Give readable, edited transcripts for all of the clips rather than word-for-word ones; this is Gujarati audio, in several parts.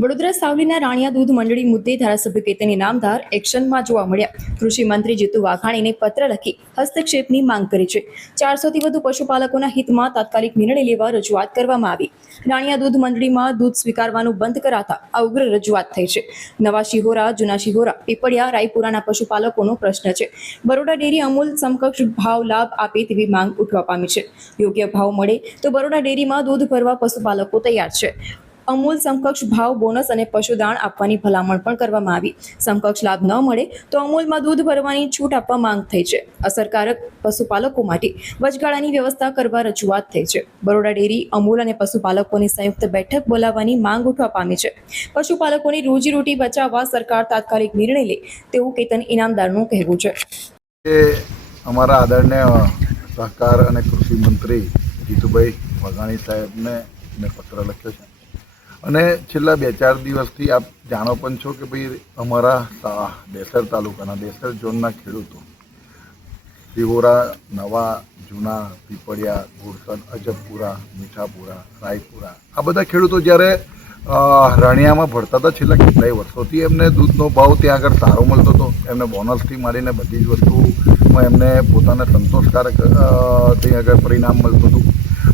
વડોદરા સાવલીના રાણિયા દૂધ મંડળી મુદ્દે ધારાસભ્ય કેતન ઇનામદાર એક્શનમાં જોવા મળ્યા। કૃષિ મંત્રી જીતુ વાઘાણીને પત્ર લખી હસ્તક્ષેપની માંગ કરી છે। 400થી વધુ પશુપાલકોના હિતમાં તાત્કાલિક નિર્ણય લેવા રજૂઆત કરવામાં આવી। રાણિયા દૂધ મંડળીમાં દૂધ સ્વીકારવાનું બંધ કરાતા આ ઉગ્ર રજૂઆત થઈ છે। નવા શિહોરા, જૂના શિહોરા, પીપળિયા, રાયપુરાના પશુપાલકોનો પ્રશ્ન છે। બરોડા ડેરી અમૂલ સમકક્ષ ભાવ લાભ આપે તેવી માંગ ઉઠવા પામી છે। યોગ્ય ભાવ મળે તો બરોડા ડેરીમાં દૂધ ભરવા પશુપાલકો તૈયાર છે। અમૂલ સમકક્ષ ભાવ, બોનસ અને પશુદાણ આપવાની ભલામણ પણ કરવામાં આવી। સમકક્ષ લાભ ન મળે તો અમૂલમાં દૂધ ભરવાની છૂટ આપવા માંગ થઈ છે। અસરકારક પશુપાલકો માટે વચગાળાની વ્યવસ્થા કરવા રજૂઆત થઈ છે। બરોડા ડેરી, અમૂલ અને પશુપાલકોની સંયુક્ત બેઠક બોલાવવાની માંગ ઉઠવા પામી છે। પશુપાલકોની રોજીરોટી બચાવવા સરકાર તાત્કાલિક નિર્ણય લે તેવું કેતન ઇનામદારનું કહેવું છે। અમારા આદરણીય સહકાર અને કૃષિ મંત્રી જીતુભાઈ વાઘાણી સાહેબને મેં પત્ર લખ્યો છે અને છેલ્લા 2-4 દિવસથી આપ જાણો પણ છો કે ભાઈ અમારા દેસર તાલુકાના દેસર ઝોનના ખેડૂતો શિહોરા, નવા, જૂના, પીપળિયા, ઘોડસદ, અજબપુરા, મીઠાપુરા, રાયપુરા આ બધા ખેડૂતો જ્યારે રાણિયામાં ભરતા હતા છેલ્લા કેટલાય વર્ષોથી એમને દૂધનો ભાવ ત્યાં આગળ સારો મળતો હતો। એમને બોનસથી માંડીને બધી જ વસ્તુમાં એમને પોતાને સંતોષકારક ત્યાં આગળ પરિણામ મળતું હતું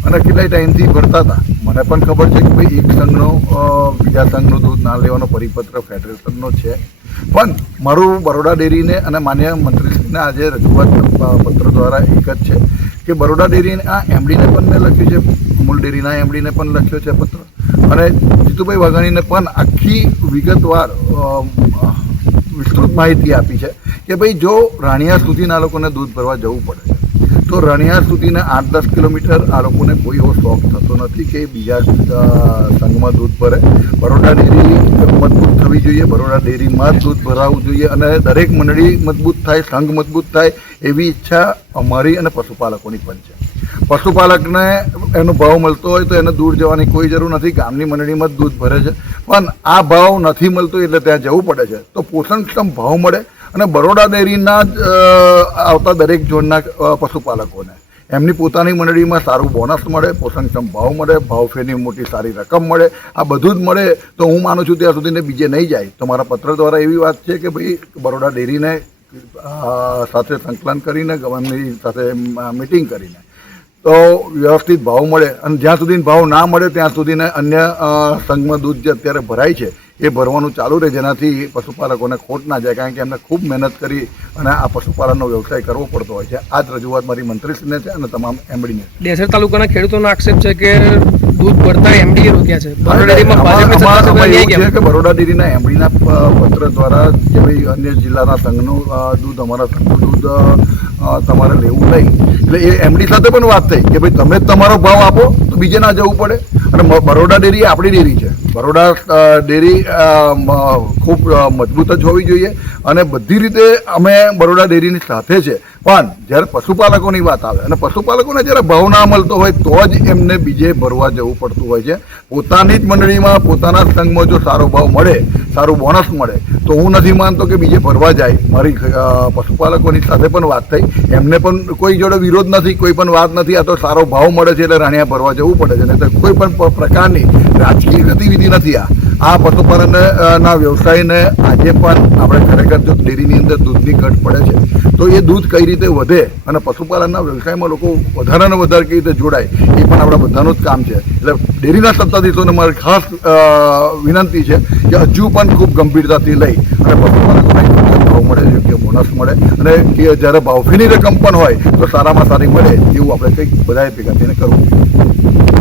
અને કેટલાય ટાઈમથી ભરતા હતા। મને પણ ખબર છે કે ભાઈ એક સંઘનો બીજા સંઘનું દૂધ ના લેવાનો પરિપત્ર ફેડરેશનનો છે, પણ મારું બરોડા ડેરીને અને માન્ય મંત્રીશ્રીને આજે રજૂઆત પત્ર દ્વારા એક જ છે કે બરોડા ડેરીને આ એમડીને પણ મેં લખ્યું છે, અમૂલ ડેરીના એમડીને પણ લખ્યો છે પત્ર અને જીતુભાઈ વાઘાણીને પણ આખી વિગતવાર વિસ્તૃત માહિતી આપી છે કે ભાઈ જો રાણિયા સુધીના લોકોને દૂધ ભરવા જવું પડે છે તો રાણિયા સુધીના 8-10 કિલોમીટર આ લોકોને કોઈ એવો શોખ થતો નથી કે બીજા સંઘમાં દૂધ ભરે। બરોડા ડેરી મજબૂત થવી જોઈએ, બરોડા ડેરીમાં જ દૂધ ભરાવવું જોઈએ અને દરેક મંડળી મજબૂત થાય, સંઘ મજબૂત થાય એવી ઈચ્છા અમારી અને પશુપાલકોની પણ છે। પશુપાલકને એનો ભાવ મળતો હોય તો એને દૂર જવાની કોઈ જરૂર નથી, ગામની મંડળીમાં જ દૂધ ભરે છે, પણ આ ભાવ નથી મળતો એટલે ત્યાં જવું પડે છે તો પોષણક્ષમ ભાવ મળે અને બરોડા ડેરીના જ આવતા દરેક ઝોનના પશુપાલકોને એમની પોતાની મંડળીમાં સારું બોનસ મળે, પોષણક્ષમ ભાવ મળે, ભાવફેરની મોટી સારી રકમ મળે, આ બધું જ મળે તો હું માનું છું ત્યાં સુધીને બીજે નહીં જાય। તો મારા પત્ર દ્વારા એવી વાત છે કે ભાઈ બરોડા ડેરીને સાથે સંકલન કરીને ગવર્નરની સાથે મિટિંગ કરીને તો વ્યવસ્થિત ભાવ મળે અને જ્યાં સુધી ભાવ ના મળે ત્યાં સુધીને અન્ય સંઘમાં દૂધ જે અત્યારે ભરાય છે એ ભરવાનું ચાલુ રહે, જેનાથી પશુપાલકોને ખોટ ના જાય, કારણ કે એમને ખૂબ મહેનત કરી અને આ પશુપાલનનો વ્યવસાય કરવો પડતો હોય છે। આ જ રજૂઆત મારી મંત્રીશ્રીને છે અને તમામ એમડીને। દેસર તાલુકાના ખેડૂતોનો આક્ષેપ છે કે દૂધ ભરતા એમડીએ રોક્યા છે। બરોડા ડેરીના એમડીના પત્ર દ્વારા કે ભાઈ અન્ય જિલ્લાના સંઘનું દૂધ અમારા સંઘનું દૂધ તમારે લેવું નહીં એટલે એ એમડી સાથે પણ વાત થઈ કે ભાઈ તમે જ તમારો ભાવ આપો તો બીજે ના જવું પડે અને બરોડા ડેરી આપણી ડેરી છે। બરોડા ડેરી ખૂબ મજબૂત જ હોવી જોઈએ અને બધી રીતે અમે બરોડા ડેરીની સાથે છે, પણ જ્યારે પશુપાલકોની વાત આવે અને પશુપાલકોને જ્યારે ભાવ ના મળતો હોય તો જ એમને બીજે ભરવા જવું પડતું હોય છે। પોતાની જ મંડળીમાં પોતાના સંઘમાં જો સારો ભાવ મળે, સારું બોનસ મળે તો હું નથી માનતો કે બીજે ભરવા જાય। મારી પશુપાલકોની સાથે પણ વાત થઈ, એમને પણ કોઈ જોડે વિરોધ નથી, કોઈ પણ વાત નથી, આ તો સારો ભાવ મળે છે એટલે રાણિયા ભરવા જવું પડે છે, નહીં તો કોઈ પણ પ્રકારની રાજકીય ગતિવિધિ નથી। આ પશુપાલનના વ્યવસાયને આજે પણ આપણે ખરેખર જો ડેરીની અંદર દૂધની ઘટ પડે છે તો એ દૂધ કઈ રીતે વધે અને પશુપાલનના વ્યવસાયમાં લોકો વધારે ને વધારે કઈ રીતે જોડાય એ પણ આપણા બધાનું જ કામ છે। એટલે ડેરીના સત્તાધીશોને મારી ખાસ વિનંતી છે કે હજુ પણ ખૂબ ગંભીરતાથી લઈ અને પશુપાલકોને ભાવ મળે, યોગ્ય બોનસ મળે અને કે જ્યારે ભાવફેરની રકમ પણ હોય તો સારામાં સારી મળે એવું આપણે કંઈક બધાએ ભેગા થઈને કરવું જોઈએ।